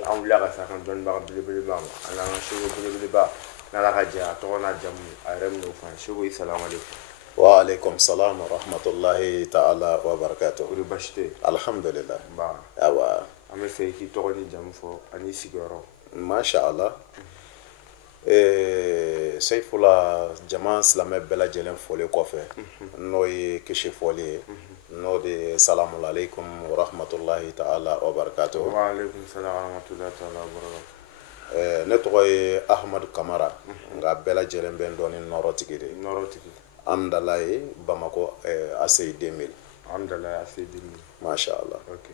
ni an wulila ka sa kan dɔnnibaga belebeleba ma a n'an ka seko belebeleba n'ala ka jɛ a tɔgɔ n'a jamu a yɛrɛ min'o fɔ an ye seko i salamu aleykum. Wa alaikum salam wa rahmatullahi ta'ala wa barakatuh. O de basi tɛ yen. Alhamdulillah. Nba. Awa. An bɛ fɛ i k'i tɔgɔ ni jamu fɔ ani sigiyɔrɔ. Masha Allah. Seifula jama silamɛ bɛɛ lajɛlen fɔlen kɔfɛ n'o ye kisi fɔli ye n'o de salamu alaikum wa rahmatullahi ta'ala wa barakatuh. Wa alaikum salam wa rahmatullahi ta'ala wa barakatuh. Ne tɔgɔ ye Ahmadu Kamara nka bɛɛ lajɛlen bɛ n dɔn ni nɔrɔtigi de. Nɔrɔtigi. Amdalaye Bamako ACI 2000. Amdalaye ACI 2000. Masha Allah. Ok.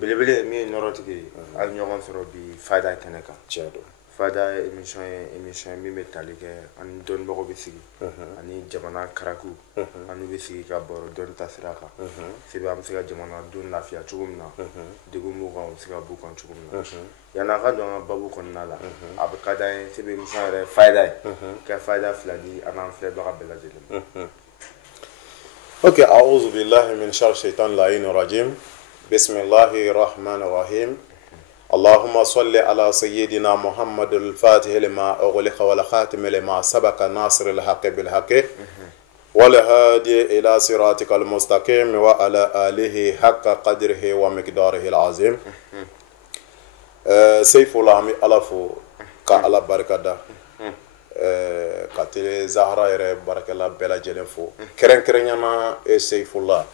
Belebele min ye nɔrɔtigi ye a ye ɲɔgɔn sɔrɔ bi fayida kɛnɛ kan. Tiɲɛ don. Fayida émission ye min bɛ tali kɛ ani dɔnnibagaw bɛ sigi ani jamana karaku ani bɛ sigi ka baro dɔnni tasira kan sebe an bɛ se ka jamana don lafiya cogo min na degun b'u kan u bɛ se ka b'u kan cogo min na yanni a ka don an ka babu kɔnɔna la a bɛ ka d'an ye sebe émission yɛrɛ fayida ye ka fayida fila di an n'an filɛbaga bɛɛ lajɛlen ma. Ok, a'udhu billahi min sharri shaitan la'inir rajim. Bismillahir rahmanir rahim. اللهم صل على سيدنا محمد الفاتح لما أغلق والخاتم لما سبق ناصر الحق بالحق والهادي إلى صراطك المستقيم وعلى آله حق قدره ومقداره العظيم. سيف الله ألفو كعلى بركة كاتل زهرة بركة الله بلا جلفو كرن كرنيانا سيف الله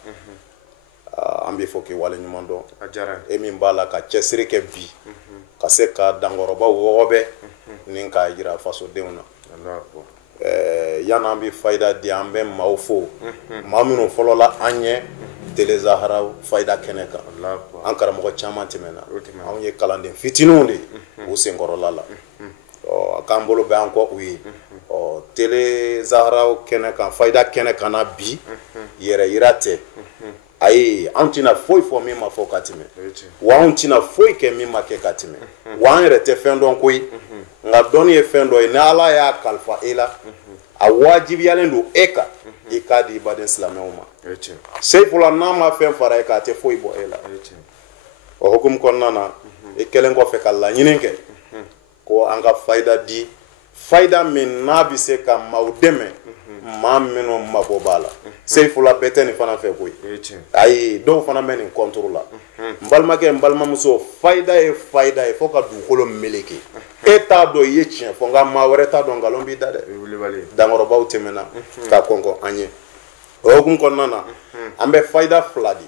an bɛ fɔ k'i wale ɲuman dɔn e min b'a la ka cɛsiri kɛ bi ka se ka dankɔrɔba wɔgɔbɛ ni k'a jira fasodenw na yan'an bɛ fayida di an bɛ maaw fo maa minnu fɔlɔ la an ɲɛ tele zahara fayida kɛnɛ kan an karamɔgɔ caman tɛmɛna anw ye kalanden fitininw de ye u senkɔrɔla la a k'an bolo bɛ an kɔ u ye tele zahara kɛnɛ kan fayida kɛnɛ kan na bi yɛrɛ yira tɛ ayi an tɛna foyi fɔ min ma fɔ ka tɛmɛ wa an tɛna foyi kɛ min ma kɛ ka tɛmɛ wa an yɛrɛ tɛ fɛn dɔn koyi nka dɔnni ye fɛn dɔ ye ni ala y'a kalifa e la a wajibiyalen don e kan i k'a di i baden silamɛw ma seyifula n'a ma fɛn fara e kan a tɛ foyi bɔ e la o hukumu kɔnɔna na e kɛlen kɔfɛ ka laɲini kɛ ko an ka fayida di fayida min n'a bɛ se ka maaw dɛmɛ maa minnu mabɔ b'a la seyifula bɛɛ tɛ nin fana fɛ koyi ayi dɔw fana bɛ nin kɔntoro la n balimakɛ n balimamuso fayida ye fayida ye fo ka dugukolo meleke e t'a dɔn i ye tiɲɛ fɔ nka maa wɛrɛ t'a dɔn nkalon b'i da dɛ dankɔrɔbaw tɛmɛna ka kɔn an ye o hukumu kɔnɔna na an bɛ fayida fila di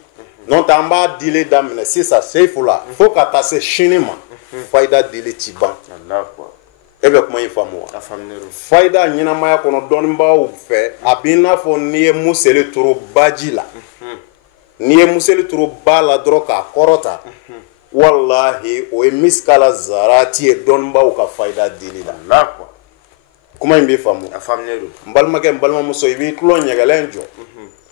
n'o tɛ an b'a dili daminɛ sisan seyifula fo ka taa se sini ma fayida dili ti ban e bɛ kuma in faamu wa fayida ɲɛnamaya kɔnɔ dɔnnibagaw fɛ a b'i n'a fɔ n'i ye museli turu baji la n'i ye museli turu ba la dɔrɔn k'a kɔrɔta walahi o ye miskala zarati ye dɔnnibagaw ka fayida dili la kuma in b'i faamu n balimakɛ n balimamuso i b'i tulo ɲɛgɛlɛn jɔ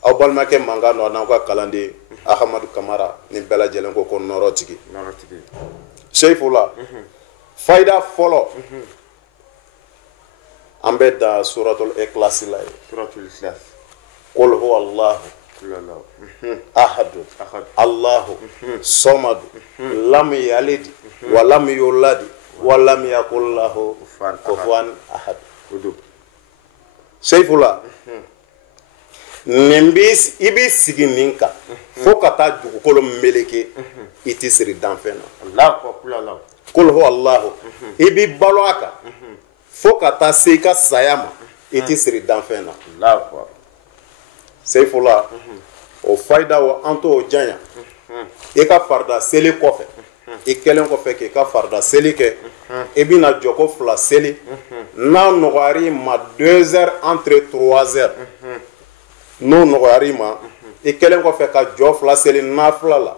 aw balimakɛ mankan nɔ n'aw ka kalanden Ahamadu Kamara ni bɛɛ lajɛlen ko ko nɔrɔtigi seyifula fayida fɔlɔ an bɛ da suratul ikhlas la ye qul huwa allahu ahadu allahu samadu lam yalid wa lam yulad wa lam yakul lahu kufuwan ahad seyifula nin bi i b'i sigi nin kan fo ka taa dugukolo meleke i tɛ siri danfɛn na qul huwa allahu i b'i balo a kan fo ka taa se i ka saya ma i tɛ siri danfɛn na seyifula o fayida o an t'o janya i ka farida seli kɔfɛ i kɛlen kɔfɛ k'i ka farida seli kɛ i bɛna jɔko fila seli n'a nɔgɔyara i ma 2 heures entre 3 heures n'o nɔgɔyara i ma i kɛlen kɔfɛ ka jɔ fila seli nafila la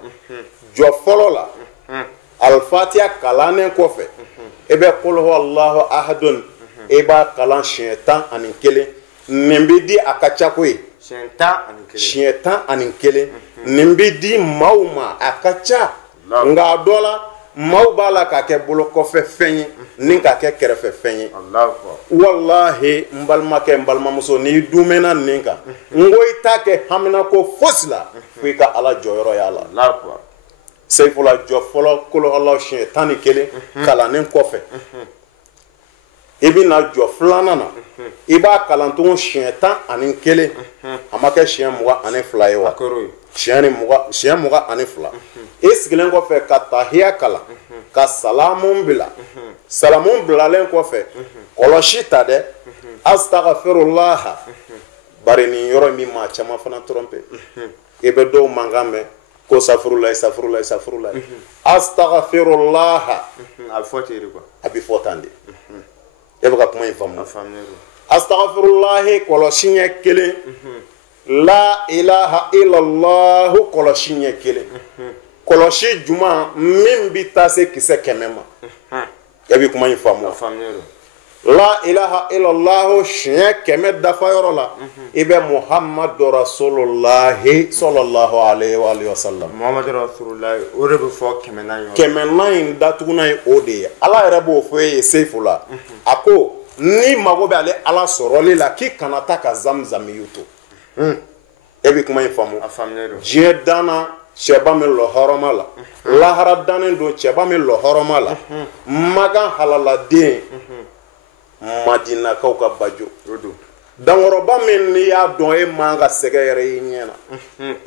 jɔ fɔlɔ la alfatiya kalannen kɔfɛ e bɛ qul huwa allahu ahadun e b'a kalan siɲɛ 11 nin bɛ di a ka ca koyi siɲɛ 11 nin bɛ di maaw ma a ka ca nka a dɔ la maaw b'a la k'a kɛ bolo kɔfɛ fɛn ye ni k'a kɛ kɛrɛfɛ fɛn ye walahi n balimakɛ n balimamuso n'i dumɛna nin kan n ko i t'a kɛ hamina ko fosi la fo i ka ala jɔyɔrɔ y'a la Seifula jɔ fɔlɔ kolo Allah siɲɛ 11 kalannen kɔfɛ i bɛna jɔ filanan na i b'a kalan tugun siɲɛ 11 a ma kɛ siɲɛ 22 ye wa siɲɛ 22 i sigilen kɔfɛ ka tahiya kalan ka salamu bila salamu bilalen kɔfɛ kɔlɔsi ta dɛ astaghfirullah bari nin yɔrɔ min maa caman fana trompe i bɛ dɔw mankan mɛn ko safurulayi astaghfirullah a bɛ fɔ ten de quoi a bɛ fɔ tan de e bɛ ka kuma in faamu astaghfirullah kɔlɔsi ɲɛ 1 la ilaha illallah kɔlɔsi ɲɛ 1 kɔlɔsi juma min bɛ taa se kisɛ 100 ma e bɛ kuma in faamu la ilaha illallah siɲɛ 100 dafa yɔrɔ la i bɛ muhammadu rasulullah sallallahu alaihi wa sallam muhammadu rasulullah o de bɛ fɔ 100 in datuguna ye o de ye ala yɛrɛ b'o fɔ e ye seifu la a ko ni mago bɛ ale ala sɔrɔli la k'i kana taa ka zamzam yuto e bɛ kuma in faamu diɲɛ danna cɛba min lɔ hɔrɔma la lahara dannen don cɛba min lɔ hɔrɔma la magan halaladen madinakaw ka bajo dankɔrɔba min n'i y'a dɔn e man ka sɛgɛ yɛrɛ i ɲɛ na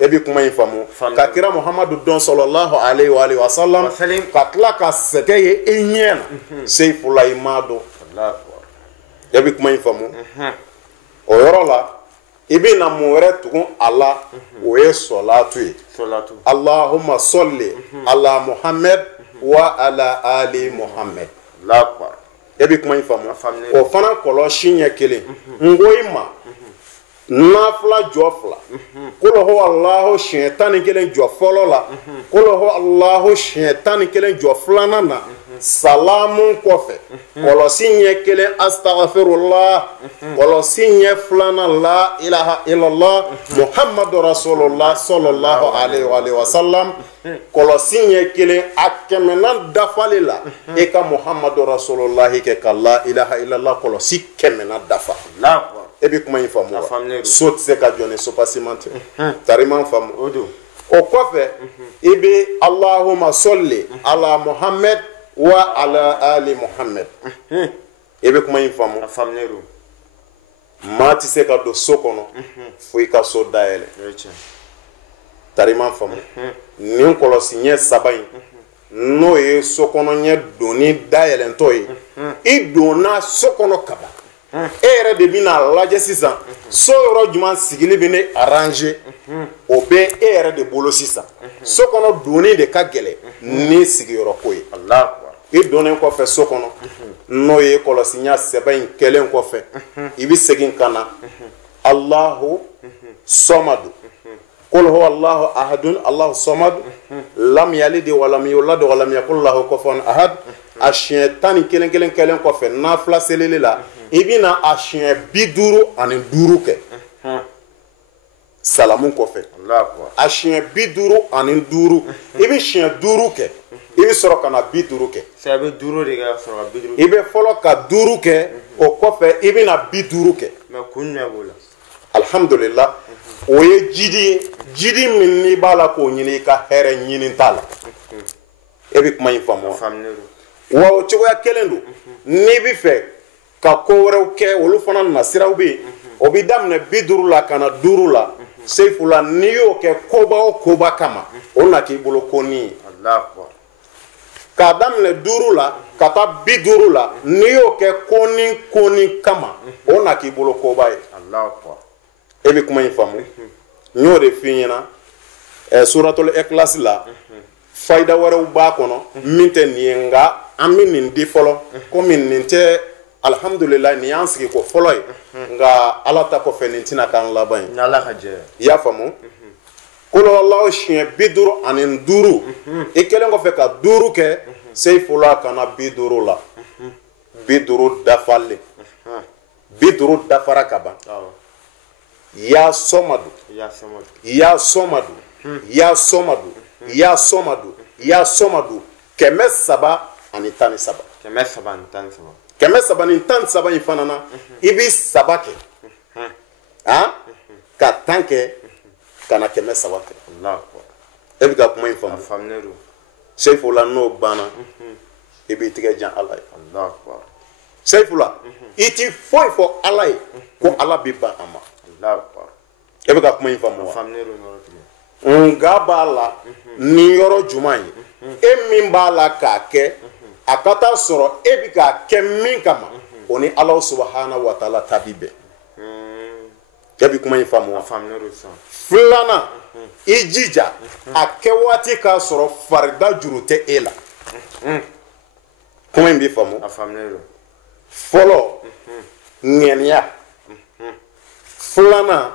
e bɛ kuma in faamu ka kira muhamadu dɔn sallallahu alaihi wa sallam ka tila ka sɛgɛ ye i ɲɛ na seifula i m'a dɔn e bɛ kuma in faamu o yɔrɔ la i bɛ na mun wɛrɛ tugun a la o ye sɔlatu ye allahumma salli ala muhammad wa ala ali muhammad e bɛ kuma in faamu o fana kɔlɔsi ɲɛ 1 n ko i ma nafila jɔ 2 kolo ho allahu siɲɛ 11 jɔ fɔlɔ la kolo ho allahu siɲɛ 11 jɔ filanan na salamu kɔfɛ kɔlɔsi ɲɛ 1 astaghfirullah kɔlɔsi ɲɛ filanan la ilaha illallah muhammadu rasulullah sallallahu alaihi wa sallam kɔlɔsi ɲɛ 1 a 100 dafali la e ka muhammadu rasulullah kɛ ka la ilaha illallah kɔlɔsi 100 dafa e bɛ kuma in faamu wa so tɛ se ka jɔ ni sopaseman tɛ tariman faamu o kɔfɛ i bɛ allahumma salli ala muhammad wa ala ali muhammad e bɛ kuma in faamu maa tɛ se ka don so kɔnɔ fo i ka so dayɛlɛ tariman faamu nin kɔlɔsi ɲɛ 3 in n'o ye so kɔnɔ ɲɛ donni dayɛlɛntɔ ye i donna so kɔnɔ kaban e yɛrɛ de bɛna lajɛ sisan so yɔrɔ jumɛn sigili bɛ ne arranger o bɛ e yɛrɛ de bolo sisan so kɔnɔ donni de ka gɛlɛn ni sigiyɔrɔ ko ye i donnen kɔfɛ so kɔnɔ n'o ye kɔlɔsi ɲɛ 3 in kɛlen kɔfɛ i bɛ segin ka na allahu samadu qul huwa allahu ahadun allahu samadu lam yalid wa lam yulad wa lam yakul lahu kufuwan ahad a siɲɛ 11 kɛlen kɔfɛ nafila selili la i bɛna a siɲɛ 55 kɛ salamu kɔfɛ a siɲɛ 55 i bɛ siɲɛ 5 kɛ i bɛ sɔrɔ ka na 50 kɛ i bɛ fɔlɔ ka 5 kɛ o kɔfɛ i bɛna 50 kɛ alhamdulillah o ye jidi ye jidi min n'i b'a la k'o ɲini i ka hɛrɛ ɲini t'a la e bɛ kuma in faamu wa o cogoya kelen don n'i bɛ fɛ ka ko wɛrɛw kɛ olu fana nasiraw bɛ yen o bɛ daminɛ 50 la ka na 5 la seifula n'i y'o kɛ koba o koba kama o na k'i bolo koni ye k'a daminɛ 5 la ka taa 50 la n'i y'o kɛ koni kama o na k'i bolo koba ye e bɛ kuma in faamu n y'o de f'i ɲɛna suratul ikhlas la fayida wɛrɛw b'a kɔnɔ min tɛ nin ye nka an bɛ nin di fɔlɔ komi nin tɛ alhamdulillah nin y'an sigi ko fɔlɔ ye nka ala ta kɔfɛ nin tɛna k'an laban ye i y'a faamu kololaw siɲɛ 55 i kɛlen kɔfɛ ka 5 kɛ seifula ka na 50 la 50 dafalen 50 dafara ka ban ya somadu ya somadu ya somadu ya somadu ya somadu 313 313 in fana na i bɛ 3 kɛ ka 10 kɛ ka na 300 kɛ e bɛ ka kuma in faamu Seifula n'o banna i b'i tigɛ jan Ala ye. Allahu akbar. Seifula i ti foyi fɔ Ala ye ko Ala bi ban a ma. Allahu akbar. E bɛ ka kuma in faamu wa? Faamuya l'o yɔrɔ tigɛ. Nga b'a la ni yɔrɔ juman ye e min b'a la k'a kɛ a ka taa sɔrɔ e bi k'a kɛ min kama o ni Ala subahanahu wa taala ta bi bɛn. E bi kuma in faamu wa? Faamuya l'o san. Filanan i jija a kɛ waati k'a sɔrɔ farida juru tɛ e la. Kuma in b'i faamu? A faamuya l'o. Fɔlɔ ŋɛniya. Filanan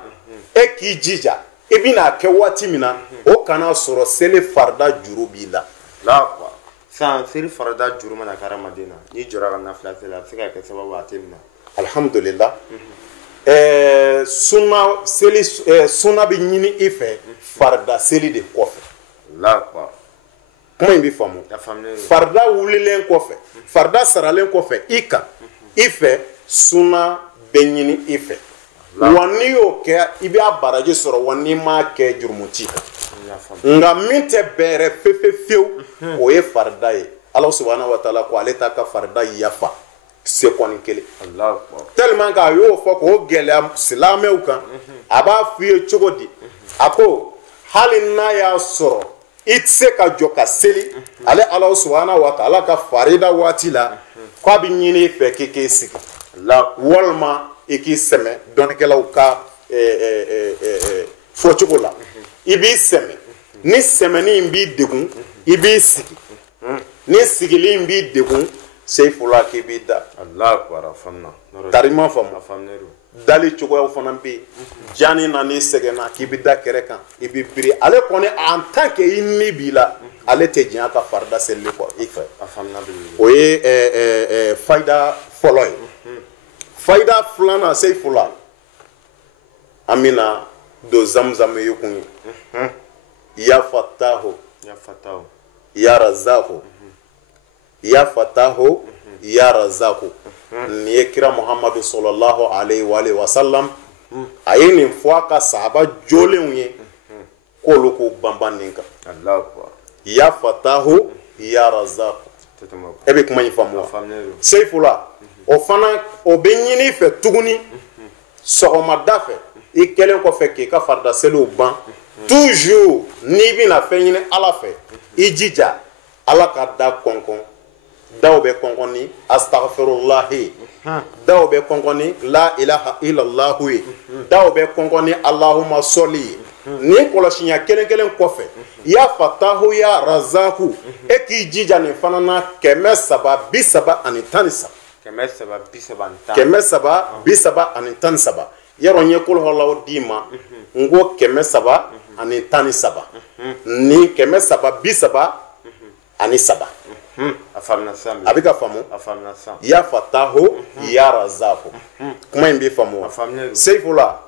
e k'i jija i bɛna kɛ waati min na o kana sɔrɔ seli farida juru b'i la. Allahu san seli farida juru mana kɛ hadamaden na n'i jɔra ka nafila seli a bɛ se ka kɛ sababu a tɛ minɛ. Alhamdulillah. Suna bɛ ɲini i fɛ farida seli de kɔfɛ. Allahu kuma in bɛ faamu. Farida wulilen kɔfɛ farida saralen kɔfɛ i kan i fɛ suna bɛ ɲini i fɛ. Wa n'i y'o kɛ i b'a baraji sɔrɔ wa n'i m'a kɛ jurumu t'i kan. Nka min tɛ bɛrɛ fewu o ye farida ye. Ala subahanahu wa taala ko ale t'a ka farida yafa seconde kelen. Tellement que a y'o fɔ k'o gɛlɛya silamɛw kan a b'a f'i ye cogo di a ko hali n'a y'a sɔrɔ i tɛ se ka jɔ ka seli ale Ala subahanahu wa taala ka farida waati la k'a bɛ ɲini i fɛ k'i k'i sigi walima i k'i sɛmɛ dɔnnikɛlaw ka fɔcogo la i b'i sɛmɛ ni sɛmɛni in b'i degun i b'i sigi ni sigili in b'i degun Seifula k'i b'i da. Tarima faamu. Dali cogoyaw fana bɛ yen jani na n'i sɛgɛnna k'i bɛ da kɛrɛ kan i bɛ biri ale kɔni en tant que i ni b'i la ale tɛ diɲɛ ka farida selili kɔ i fɛ. O ye fayida fɔlɔ ye. Fayida filanan Seifula an bɛna don Zamzam ye kun ye. Ya Fatahu ya Razaku ya Fatahu ya Razaku. Nin ye kira Muhammadu sallallahu alaihi wa sallam a ye nin fɔ a ka sahaba jolenw ye k'olu k'u banban nin kan. Ya Fatahu ya Razaku. E bɛ kuma in faamu wa? Seifula o fana o bɛ ɲini fɛ tuguni sɔgɔmada fɛ i kɛlen kɔfɛ k'i ka farida seliw ban toujours n'i bɛna fɛn ɲini Ala fɛ i jija Ala ka da kɔnkɔn. Daw bɛ kɔnkɔn ni astaghfirullahi daw bɛ kɔnkɔn ni la ilaha illallah ye daw bɛ kɔnkɔn ni allahumma soli ni kɔlɔsiya kelen kelen kɔfɛ ya Fatahu ya Razaku e k'i jija nin fana na 313 313 yɔrɔ n ye kɔlɔlaw d'i ma n ko 313 ni 323 a bɛ ka faamu ya Fatahu ya Razaku kuma in bɛ faamu wa? Seifula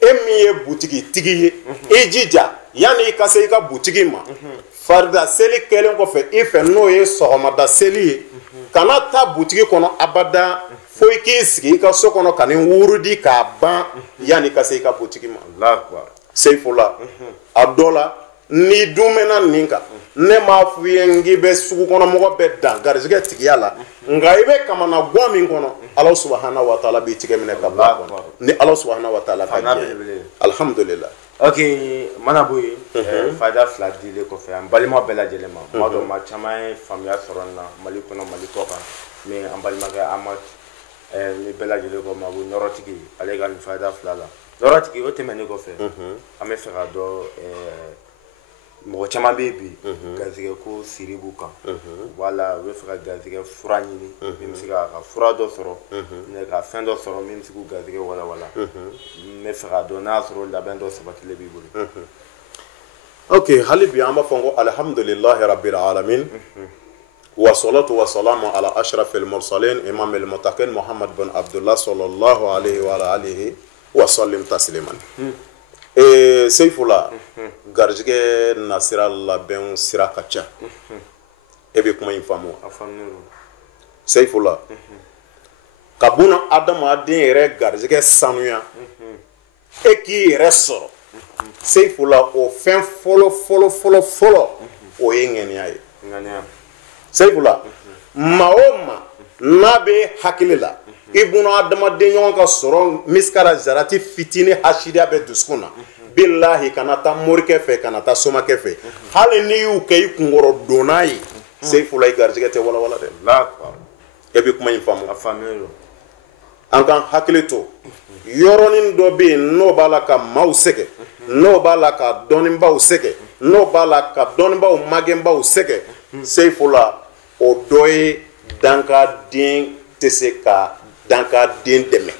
e min ye butigi tigi ye i jija yanni i ka se i ka butigi ma farida seli kɛlen kɔfɛ i fɛ n'o ye sɔgɔmada seli ye kana taa butigi kɔnɔ abada fo i k'i sigi i ka so kɔnɔ ka nin wurudi k'a ban yanni i ka se i ka butigi ma. Seifula a dɔ la n'i dun mɛnna nin kan ne m'a f'i ye n k'i bɛ sugu kɔnɔ mɔgɔ bɛɛ dan garizigɛ tigiya la nka i bɛ kamana gan min kɔnɔ Ala subahanahu wa taala b'i tigɛ minɛ ka bɔ a kɔnɔ ni Ala subahanahu wa taala ka diɲɛ. Alhamdulillah. Ok mana bɔ yen fayida fila dilen kɔfɛ an balima bɛɛ lajɛlen ma tuma dɔ maa caman ye faamuya sɔrɔ nin na Mali kɔnɔ Mali kɔ kan mais an balimakɛ Amadu ni bɛɛ lajɛlen ko ma ko nɔrɔtigi ale ka nin fayida fila la nɔrɔtigi o tɛmɛnen kɔfɛ an bɛ fɛ ka dɔn mɔgɔ caman bɛ yen bi garizigɛ ko siri b'u kan wala u bɛ fɛ ka garizigɛ fura ɲini min bɛ se ka fura dɔ sɔrɔ ka fɛn dɔ sɔrɔ min bɛ se k'u garizigɛ walawala n bɛ fɛ ka dɔn n'a y'a sɔrɔ labɛn dɔ sabatilen b'i bolo. Ok hali bi an b'a fɔ ko alhamdulillahi rabbil alamin wa salatu wa salamu ala ashrafil mursalin imam al muttaqin Muhammad bin Abdullah sallallahu alaihi wa alihi wa sallim tasliman. Seifula garizigɛ nasira labɛn sira ka ca e bɛ kuma in faamu wa? Seifula ka buna adamaden yɛrɛ garizigɛ sanuya e k'i yɛrɛ sɔrɔ Seifula o fɛn fɔlɔ o ye ŋɛniya ye. Seifula ma o ma n'a bɛ hakili la i buna adamaden ɲɔgɔn ka sɔrɔ miskara zarati fitini hasidiya bɛ dusukun na billahi kana taa morikɛ fɛ kana taa somakɛ fɛ hali n'i y'u kɛ i kunkɔrɔ donna ye Seifula i garijɛgɛ tɛ walawala dɛ e bɛ kuma in faamu an kan hakili to yɔrɔnin dɔ bɛ yen n'o b'a la ka maaw sɛgɛn n'o b'a la ka dɔnnibaaw sɛgɛn n'o b'a la ka dɔnnibaaw magɛnbaaw sɛgɛn Seifula o dɔ ye dankaden tɛ se ka dankaden dɛmɛ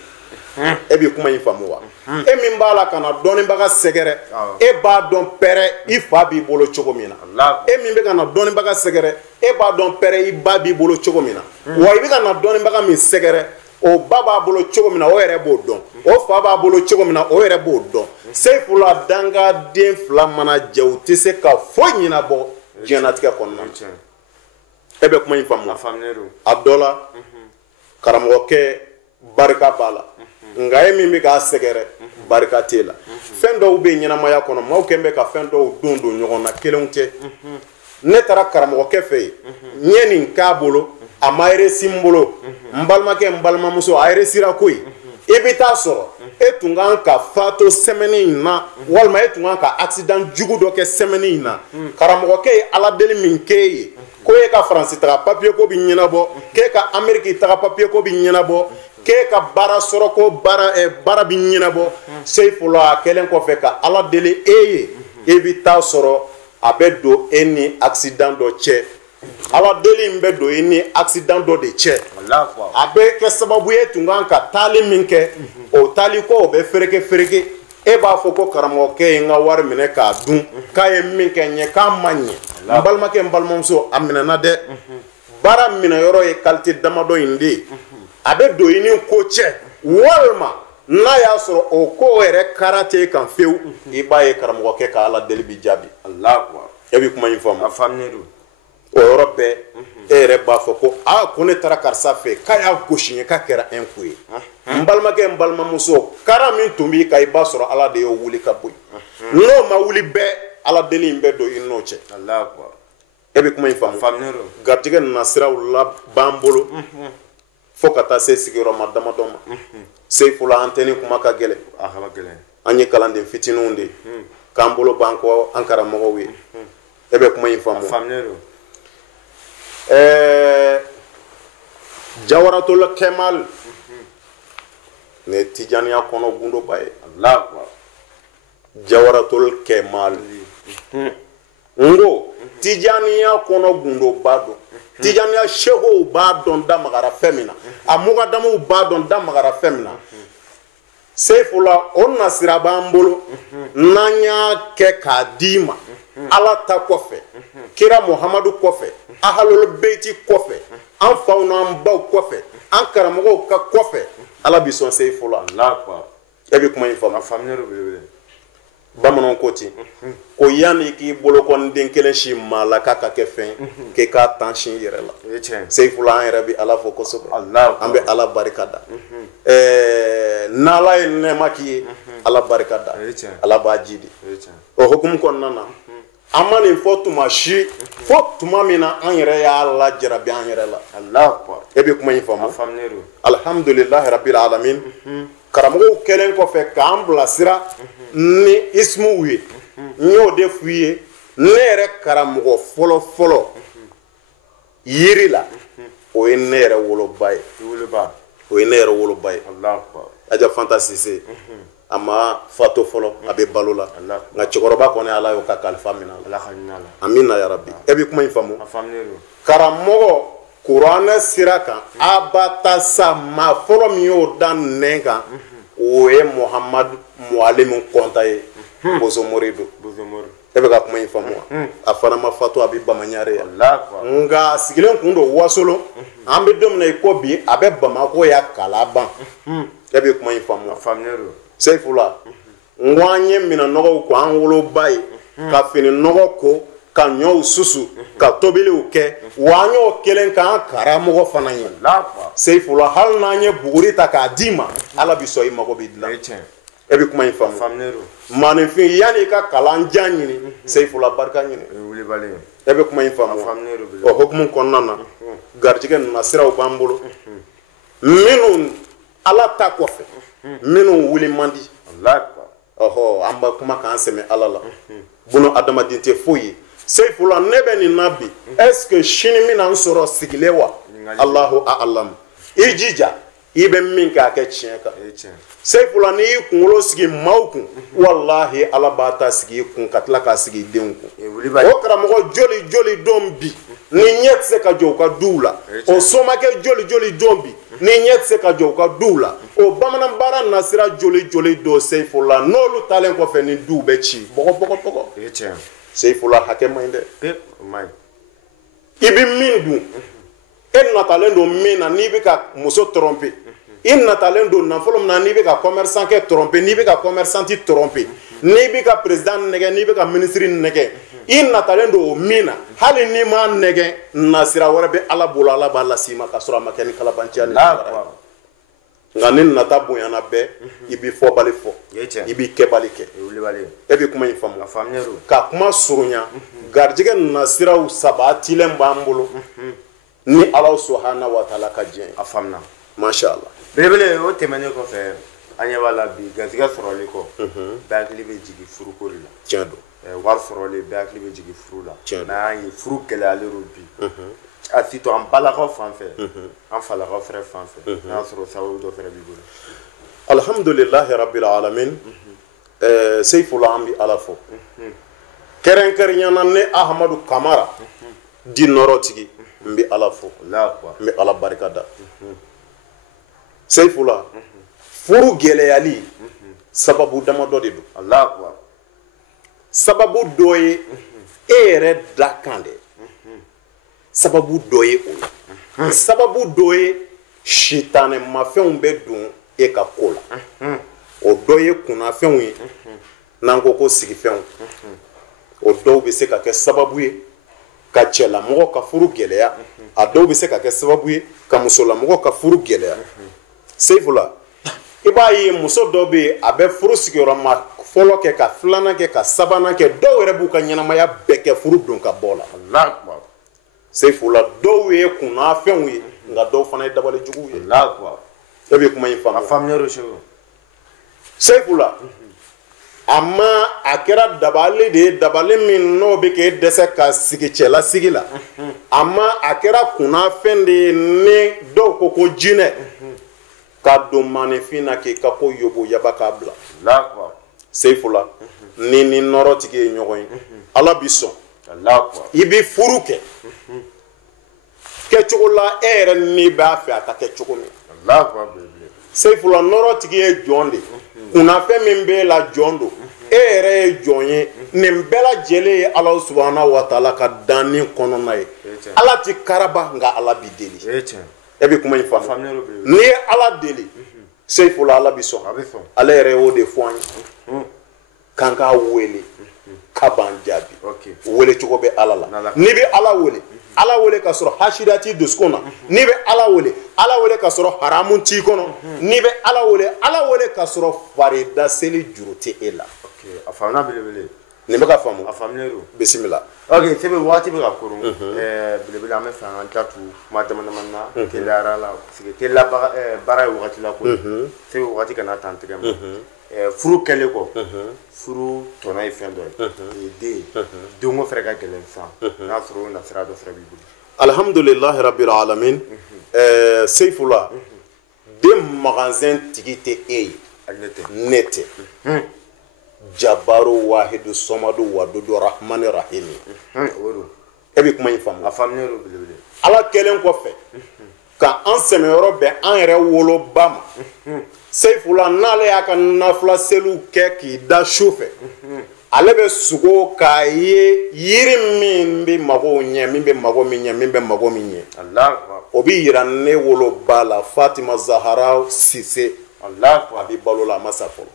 e bɛ kuma in faamu wa e min b'a la ka na dɔnnibaga sɛgɛrɛ e b'a dɔn pɛrɛ i fa b'i bolo cogo min na e min bɛ ka na dɔnnibaga sɛgɛrɛ e b'a dɔn pɛrɛ i ba b'i bolo cogo min na wa i bɛ ka na dɔnnibaga min sɛgɛrɛ o ba b'a bolo cogo min na o yɛrɛ b'o dɔn o fa b'a bolo cogo min na o yɛrɛ b'o dɔn Seifula dankaden fila mana jɛ u tɛ se ka foyi ɲɛnabɔ diɲɛlatigɛ kɔnɔna na e bɛ kuma in faamu a dɔ la karamɔgɔkɛ barika b'a la nka e min bɛ k'a sɛgɛrɛ barika t'e la fɛn dɔw bɛ ɲɛnamaya kɔnɔ maaw kɛn bɛ ka fɛn dɔw don ɲɔgɔn na kelenw tɛ ne taara karamɔgɔkɛ fɛ yen n ye nin k'a bolo a ma eresi n bolo n balimakɛ n balimamuso a eresira koyi i bɛ taa sɔrɔ e tun kan ka fato sɛmɛni in na walima e tun kan ka accident jugu dɔ kɛ sɛmɛni in na karamɔgɔkɛ ye ala deli min k'e ye ko e ka faransi taga papiye ko bɛ ɲɛnabɔ k'e ka ameriki taga papiye ko bɛ ɲɛnabɔ k'e ka baara sɔrɔ ko baara bɛ ɲɛnabɔ Seifula a kɛlen kɔfɛ ka ala deli e ye e bɛ taa sɔrɔ a bɛ don e ni accident dɔ cɛ ala deli in bɛ don e ni accident dɔ de cɛ a bɛ kɛ sababu ye tun kan ka taali min kɛ o taali ko o bɛ fereke e b'a fɔ ko karamɔgɔkɛ ye n ka wari minɛ k'a dun k'a ye min kɛ n ye k'a ma ɲɛ n balimakɛ n balimamuso a minɛna dɛ baara minɛyɔrɔ ye qualité damadɔ in de ye a bɛ don i ni ko cɛ walima n'a y'a sɔrɔ o ko yɛrɛ kara t'e kan fewu i b'a ye karamɔgɔkɛ ka ala deli bi jaabi e bɛ kuma in faamu o yɔrɔ bɛɛ e yɛrɛ b'a fɔ ko ko ne taara karisa fɛ k'a y'a gosi n ye k'a kɛra un ko ye n balimakɛ n balimamuso kara min tun b'i kan i b'a sɔrɔ ala de y'o wuli ka bɔ yen n'o ma wuli bɛɛ ala deli in bɛ don i n'o cɛ e bɛ kuma in faamu garijɛgɛ nana siraw la b'an bolo fo ka taa se sigiyɔrɔma damadɔ ma Seifula an tɛ ni kuma ka gɛlɛn an ye kalanden fitininw de k'an bolo b'an kɔ an karamɔgɔw ye e bɛ kuma in faamu Jawaratul Kemal ne tijaniya kɔnɔ gundoba ye Jawaratul Kemal ngo tijaniya kɔnɔ gundoba don tijaniya shehow b'a dɔn da magara fɛn min na a mugadamuw b'a dɔn da magara fɛn min na Seifula o nasira b'an bolo n'an y'a kɛ k'a d'i ma ala ta kɔfɛ kira Muhamadu kɔfɛ ahalul beiti kɔfɛ an faw n'an baw kɔfɛ an karamɔgɔw ka kɔfɛ ala bi sɔn Seifula e bɛ kuma in faamu bamananw ko ten ko yanni k'i bolokɔniden kelen si maa la k'a ka kɛ fɛn k'e k'a tan sin yɛrɛ la Seifula an yɛrɛ bɛ ala fɔ kosɛbɛ an bɛ ala barika da n'ala ye nɛɛma k'i ye ala barika da ala b'a jidi o hukumu kɔnɔna na an ma nin fɔ tuma si fo tuma min na an yɛrɛ y'a lajarabi an yɛrɛ la e bɛ kuma in faamu alhamdulilahi rabbil alamin karamɔgɔw kɛlen kɔfɛ k'an bilasira ni ismuw ye n y'o de f'u ye ne yɛrɛ karamɔgɔ fɔlɔ yiri la o ye ne yɛrɛ woloba ye o ye ne yɛrɛ woloba ye Aja Fanta Sise a ma fato fɔlɔ a bɛ balo la nka cɛkɔrɔba kɔni ala y'o ka kalifa minɛ a la amina ya rabbi e bɛ kuma in faamu karamɔgɔ kuranɛ sira kan a b'a ta sa maa fɔlɔ min y'o da nɛn kan o ye Muhamadu Mualimu Kɔnta ye Bozomori do e bɛ ka kuma in faamu wa a fana ma fato a bɛ Bamaɲare yan nka sigilen kun don Wasolo an bɛ don min na i ko bi a bɛ Bamako ya Kalaban e bɛ kuma in faamu Seifula n ko an ye minɛnɔgɔw ko an woloba ye ka fini nɔgɔ ko ka ɲɔw susu ka tobiliw kɛ wa an y'o kelen k'an karamɔgɔ fana ye Seifula hali n'an ye buguri ta k'a d'i ma ala bi sɔn i mago bɛ dilan e bɛ kuma in faamu maninfin yanni ka kalan jan ɲini Seyfula barika ɲini e bɛ kuma in faamu o hukumu kɔnɔna na garijɛgɛ nasiraw b'an bolo minnu ala ta kɔfɛ minnu wuli man di ɔhɔ an bɛ kuma k'an sɛmɛ ala la buna adamaden tɛ foyi ye Seyfula ne bɛ nin na bi est-ce que sini n bɛna n sɔrɔ sigilen wa Allahu a'lam i jija i bɛ min kɛ a kɛ tiɲɛ kan Seyfula n'i y'i kunkolo sigi maaw kun walahi ala b'a ta sigi i kun ka tila k'a sigi i denw kun o karamɔgɔ joli joli don bi ni ɲɛ tɛ se ka jɔ u ka duw la o somakɛ joli joli don bi ni ɲɛ tɛ se ka jɔ u ka duw la o bamanan baara nasira joli joli don Seyfula n'olu talen kɔfɛ ni duw bɛ ci bɔgɔ Seyfula hakɛ man ɲi dɛ i bɛ min dun e natalen don min na n'i bɛ ka muso tromper i natalen don nafolo min na n'i bɛ ka commerçant kɛ tromper n'i bɛ ka commerçanti tromper n'i bɛ ka président nɛgɛ n'i bɛ ka ministre nɛgɛ i natalen don o min na hali n'i ma nɛgɛ nasira wɛrɛ bɛ ala bolo ala b'a las'i ma ka sɔrɔ a ma kɛ ni kalabanciya ni nka ni nata bonyana bɛɛ i b'i fɔbali fɔ i b'i kɛbali kɛ e bɛ kuma in faamu ka kuma surunya garijɛgɛ nasiraw sabatilen b'an bolo ni ala subhanahu wa ta'ala ka diɲɛ a faamuna masha Allah belebele o tɛmɛnen kɔfɛ an ɲɛ b'a la bi garijɛgɛ sɔrɔli kɔ bɛɛ hakili bɛ jigin furuko de la tiɲɛ don wari sɔrɔli bɛɛ hakili bɛ jigin furu la n'an ye furu gɛlɛyalen don bi a si to an balakaw fan fɛ an falakaw fɛnɛ fan fɛ n'a y'a sɔrɔ sababu dɔ fɛnɛ b'i bolo alhamdulillahi rabbil alamin Seyfula an bɛ ala fɔ kɛrɛnkɛrɛnyana ne Ahamadu Kamara di nɔrɔ tigi n bɛ ala fɔ n bɛ ala barika da Seyfula furu gɛlɛyali sababu damadɔ de don sababu dɔ ye e yɛrɛ da kan dɛ sababu dɔ ye o ye sababu dɔ ye sitanɛ mafɛnw bɛ don e ka ko la o dɔ ye kunnafɛnw ye n'an ko sigifɛnw o dɔw bɛ se ka kɛ sababu ye ka cɛlamɔgɔ ka furu gɛlɛya a dɔw bɛ se ka kɛ sababu ye ka musolamɔgɔ ka furu gɛlɛya Seyfula i b'a ye muso dɔ bɛ yen a bɛ furu sigiyɔrɔma fɔlɔ kɛ ka filanan kɛ ka sabanan kɛ dɔw yɛrɛ b'u ka ɲɛnamaya bɛɛ kɛ furu don ka bɔ la Seyfula dɔw ye kunnafɛnw ye nka dɔw fana ye dabalijuguw ye e bɛ kuma in faamu Seyfula a ma a kɛra dabali de ye dabali min n'o bɛ k'e dɛsɛ ka sigi cɛlasigi la a ma a kɛra kunnafɛn de ye ni dɔw ko jinɛ ka don maninfin na k'i ka ko yobo yaba k'a bila Seyfula ni nɔrɔ tigi ye ɲɔgɔn ye ala b'i sɔn i bɛ furu kɛ kɛcogo la e yɛrɛ n'i b'a fɛ a ka kɛ cogo min Seyfula nɔrɔ tigi ye jɔn de kunnafɛn min b'e la jɔn don e yɛrɛ ye jɔn ye nin bɛɛ lajɛlen ye ala subhanahu wa ta'ala ka danni kɔnɔna ye ala ti karaba nka ala b'i deli e bɛ kuma in faamu n'i ye ala deli Seyfula ala b'i sɔn ale yɛrɛ y'o de fɔ an ye k'an k'a wele k'a b'an jaabi wele cogo bɛ ala la n'i bɛ ala wele ka sɔrɔ hasida t'i dusukun na n'i bɛ ala wele ka sɔrɔ haramu t'i kɔnɔ n'i bɛ ala wele ka sɔrɔ farida seli juru tɛ e la a faamuna belebele nin bɛ ka faamu a faamulen don bisimila ok sebe waati bɛ ka koron belebele an bɛ fɛ an ka datu kuma dama dama na teliyara la parce que teliya baara ye wagati la ko sebe wagati kana tan tigɛ ma furu kɛlen kɔ furu tɔnɔ ye fɛn dɔ ye den denko fɛnɛ ka gɛlɛn san n'a sɔrɔ o nasira dɔ fɛnɛ b'i bolo alhamdulillahi rabbil alamin Seyfula den magasin tigi tɛ e ye ne tɛ Jabaru wahidu somadu wadudu rahmani rahimi e bɛ kuma in faamu a faamulen don belebele ala kɛlen kɔfɛ ka an sɛmɛyɔrɔ bɛn an yɛrɛ woloba ma Seyfula n'ale y'a ka nafila seliw kɛ k'i da su fɛ ale bɛ sugo k'a ye yiri min bɛ mago ɲɛ min bɛ mago min ɲɛ min bɛ mago min ɲɛ o bɛ yira ne woloba la Fatima Zahara Sise a bɛ balo la a ma sa fɔlɔ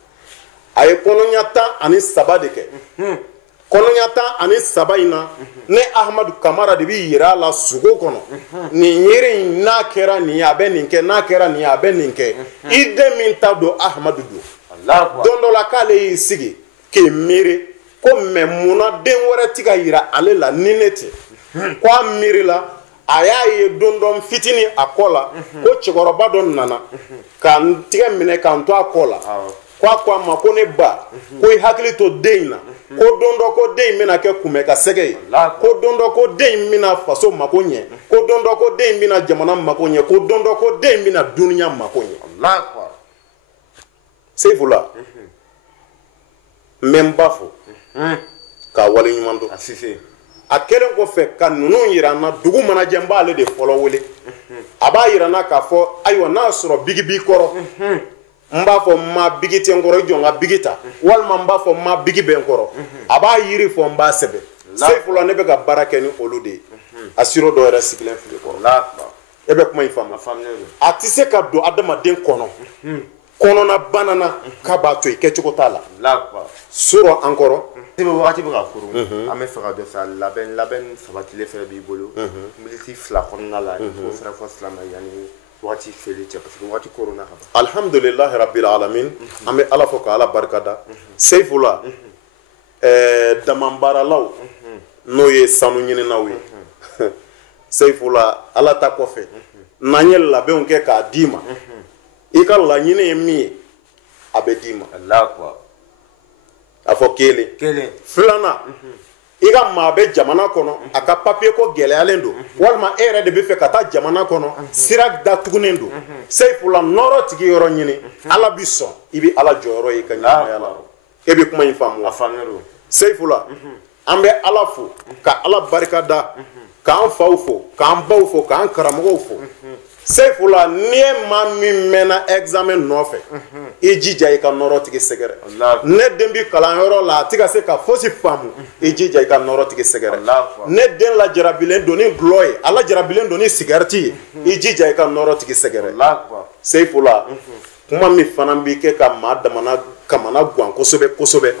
a ye kɔnɔɲɛ 13 de kɛ kɔnɔɲɛ 13 in na ne Ahamadu Kamara de bɛ yira a la sugo kɔnɔ nin yiri in n'a kɛra nin ye a bɛ nin kɛ n'a kɛra nin ye a bɛ nin kɛ i den min ta don Ahamadu don don dɔ la k'ale y'i sigi k'i miiri ko mɛ munna den wɛrɛ ti ka yira ale la ni ne tɛ ko a miirila a y'a ye don dɔ fitinin a kɔ la ko cɛkɔrɔba dɔ nana ka n tigɛ minɛ ka n to a kɔ la ko a ko a ma ko ne ba ko i hakili to den in na ko don dɔ ko den in bɛna kɛ kunbɛ ka sɛgɛ ye ko don dɔ ko den in bɛna faso mako ɲɛ ko don dɔ ko den in bɛna jamana mako ɲɛ ko don dɔ ko den in bɛna duniya mako ɲɛ Seifula n bɛ n ba fo k'a waleɲuman dɔn a kɛlen kɔfɛ ka ninnu yira n na dugu manajɛ n b'ale de fɔlɔ wele a b'a yira n na k'a fɔ ayiwa n'a sɔrɔ bigi b'i kɔrɔ n b'a fɔ n ma bigi tɛ n kɔrɔ i jɔ n ka bigi ta walima n b'a fɔ n ma bigi bɛ n kɔrɔ a b'a yiri fɔ n b'a sɛbɛn Seifula ne bɛ ka baara kɛ ni olu de ye a siro dɔ yɛrɛ sigilen fili kɔrɔ e bɛ kuma in faamu a tɛ se ka don adamaden kɔnɔ kɔnɔna bana na k'a b'a to yen kɛcogo t'a la sɔrɔ an kɔrɔ wagati bɛ ka koron an bɛ fɛ ka dɔ fɛ labɛn sabatilen fɛnɛ b'i bolo militi 2 kɔnɔna la i b'o fɛnɛ fɔ silamɛ yanni wagati feli cɛ parce que wagati koronna ka ban alhamdulilahi rabbil alamin an bɛ ala fɔ ka ala barikada Seifula damanbaaralaw n'o ye sanu ɲininaw ye Seifula ala ta kɔfɛ n'an ye labɛnw kɛ k'a d'i ma i ka laɲini ye min ye a bɛ d'i ma a fɔ kelen filanan i ka maa bɛ jamana kɔnɔ a ka papiye ko gɛlɛyalen don walima e yɛrɛ de bɛ fɛ ka taa jamana kɔnɔ sira datugunen don Seifula nɔrɔ tigi yɔrɔ ɲini ala bi sɔn i bɛ ala jɔyɔrɔ ye i ka ɲɛnamaya la e bɛ kuma in faamu wa Seifula an bɛ ala fo ka ala barikada k'an faw fo k'an baw fo k'an karamɔgɔw fo Seifula n'i ye maa min mɛnna examen nɔfɛ i jija i ka nɔrɔ tigi sɛgɛrɛ ne den bi kalanyɔrɔ la a ti ka se ka fosi faamu i jija i ka nɔrɔ tigi sɛgɛrɛ ne den lajarabilen don ni gulɔ ye a lajarabilen don ni sigarɛti ye i jija i ka nɔrɔ tigi sɛgɛrɛ Seifula kuma min fana bi kɛ ka maa kamana gan kosɛbɛ kosɛbɛ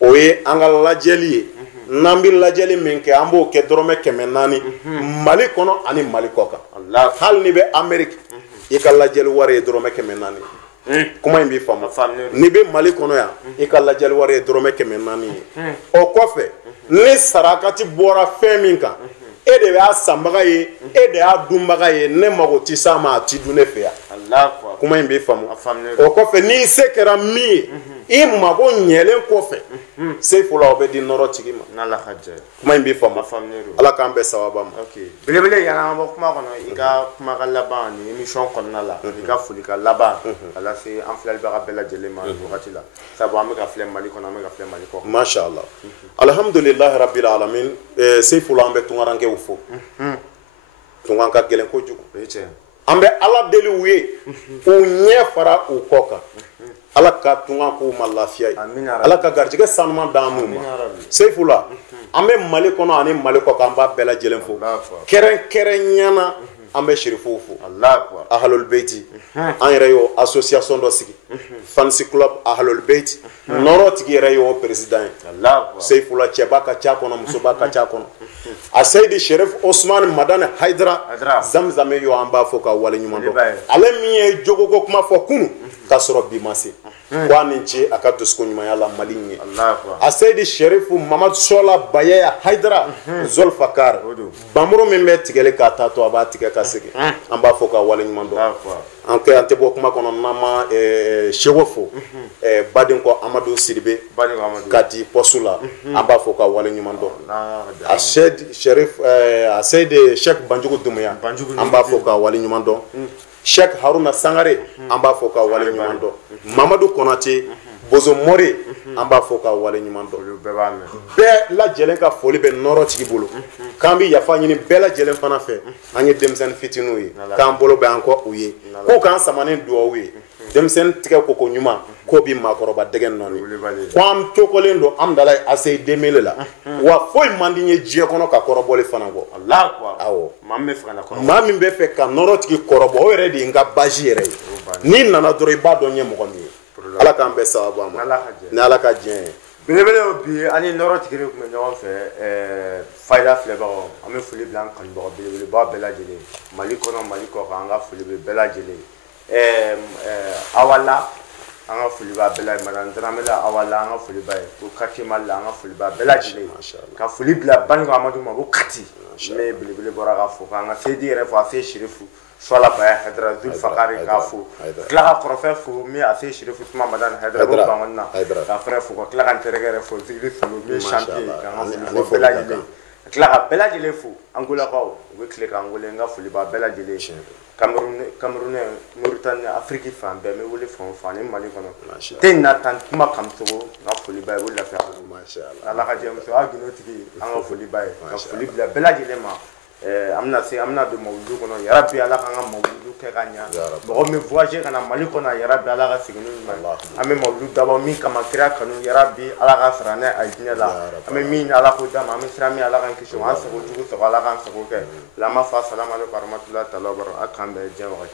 o ye an ka lajɛli ye n'an bɛ lajɛli min kɛ an b'o kɛ dɔrɔmɛ 400 Mali kɔnɔ ani Mali kɔ kan hali ni bɛ Amérique i ka lajɛli wari ye dɔrɔmɛ 400 kuma in b'i faamu n'i bɛ Mali kɔnɔ yan i ka lajɛli wari ye dɔrɔmɛ 400 ye o kɔfɛ ni sarakati bɔra fɛn min kan e de y'a sanbaga ye e de y'a dunbaga ye ne mago ti s'a ma a ti dun ne fɛ yan kuma in b'i faamu o kɔfɛ n'i se kɛra min ye i mago ɲɛlen kɔfɛ Seifula o bɛ di nɔrɔ tigi ma kuma in b'i faamu ala k'an bɛɛ sababa ma belebele y'an bɔ kuma kɔnɔ i ka kuma ka laban ni émission kɔnɔna la i ka foli ka laban ka lase an filɛlibaga bɛɛ lajɛlen ma wagati la sabu an bɛ ka filɛ Mali kɔnɔ an bɛ ka filɛ Mali kɔ masha Allah alhamdulilahi rabbil alamin Seifula an bɛ tungarankew fo tungan ka gɛlɛn kojugu an bɛ ala deli u ye u ɲɛ fara u kɔ kan ala ka tunga k'u ma lafiya ye ala ka garijɛgɛ sanuman d'an n'u ma Seifula an bɛ Mali kɔnɔ ani Mali kɔ kan an b'a bɛɛ lajɛlen fo kɛrɛnkɛrɛnyana an bɛ sherifuw fo ahlul beiti an yɛrɛ y'o association dɔ sigi fancy club ahlul beiti nɔrɔ tigi yɛrɛ y'o président ye Seifula cɛba ka ca kɔnɔ musoba ka ca kɔnɔ a Seydi Sherif Osman Madani Haidara Zamzame yo an b'a fɔ ka waleɲuman dɔn ale min ye jogoko kuma fɔ kunu ka sɔrɔ bi ma se ko a ni ce a ka dusukun ɲumanya la Mali ɲɛ a Seydi Sherif Mamadu Sola Bayaya Haidara Zolfakar bamuru min bɛ tigɛli k'a ta to a b'a tigɛ ka segin an b'a fɔ ka waleɲuman dɔn an tɛ bɔ kuma kɔnɔ n'an ma Seko fo baden kɔ Amadu Sidibe ka di poste la an b'a fɔ ka waleɲuman dɔn a Seydi Sheikh Banjugu Dumuya an b'a fɔ ka waleɲuman dɔn Sheikh Haruna Sangare an b'a fɔ ka waleɲuman dɔn Mamadu Konate Bozo Mori an b'a fɔ ka waleɲuman dɔn bɛɛ lajɛlen ka foli bɛ nɔrɔ tigi bolo k'an bɛ yafa ɲini bɛɛ lajɛlen fana fɛ an ye denmisɛnnin fitininw ye k'an bolo bɛ an kɔ u ye k'u k'an samanen dugawu ye denmisɛnnin tigɛ koko ɲuman k'o bi maakɔrɔba dɛgɛ nɔɔni ko an cokolen don amdala ase 2000 la wa foyi man di ye diɲɛ kɔnɔ ka kɔrɔbɔli fana bɔ awɔ maa min bɛ fɛ ka nɔrɔ tigi kɔrɔbɔ o yɛrɛ de ye n ka base yɛrɛ ye n'i nana dɔrɔn i b'a dɔn ye mɔgɔ min ye ala k'an bɛɛ sababu a ma ni ala ka diɲɛ ye belebele bi ani nɔrɔ tigi de tun bɛ ɲɔgɔn fɛ fayida filɛbagaw an bɛ foli bila an kanubaga belebeleba bɛɛ lajɛlen Mali kɔnɔ Mali kɔ kan an ka foli bɛ bɛɛ lajɛlen awala an ka foli b'a bɛɛ la madame Dramé la Awa la an ka foli b'a ye ko quartier Mali la an ka foli b'a bɛɛ lajɛlen ka foli bila Baniko Amadu ma ko Kati ne belebele bɔra ka fɔ k'an ka Seydi yɛrɛ fɔ a se Sherifu Suala Baya Haidara Zul Fakari k'a fo tila ka kɔrɔfɛ fo min a se Sherifu Tuma Madani Haidara ko Bangɔni na ka frère fo ka tila ka n terikɛ yɛrɛ fo Zigiri Solo min ye chantier k'an ka foli bɔ bɛɛ lajɛlen ka tila ka bɛɛ lajɛlen fo Angolakaw u bɛ tile k'an wele n ka foli b'a bɛɛ lajɛlen Camerounais Mauritanie Afrique fan bɛɛ n bɛ wele fan o fan ani Mali kɔnɔ te na tan kuma Kamisogo n ka foli b'a ye o lafiya Ala ka jɛ muso a ginotigi an ka foli b'a ye ka foli bila bɛɛ lajɛlen ma an bɛna don mawuludu kɔnɔ yarabi Ala k'an ka mawuludu kɛ ka ɲa mɔgɔ min voyager ka na Mali kɔnɔ yarabi Ala ka segin n'u ɲuman an bɛ mawuludu dabɔ min kama kira kanu yarabi Ala ka sara n'a ye diinɛ la an bɛ min ɲini Ala k'o d'a ma an bɛ siran min Ala k'an kisi o an sago jugu sɔgɔ Ala k'an sago kɛ la an b'a fɔ assalamu alaikum warahmatullahi taala wabarakatuh a k'an bɛn diɲɛ wagati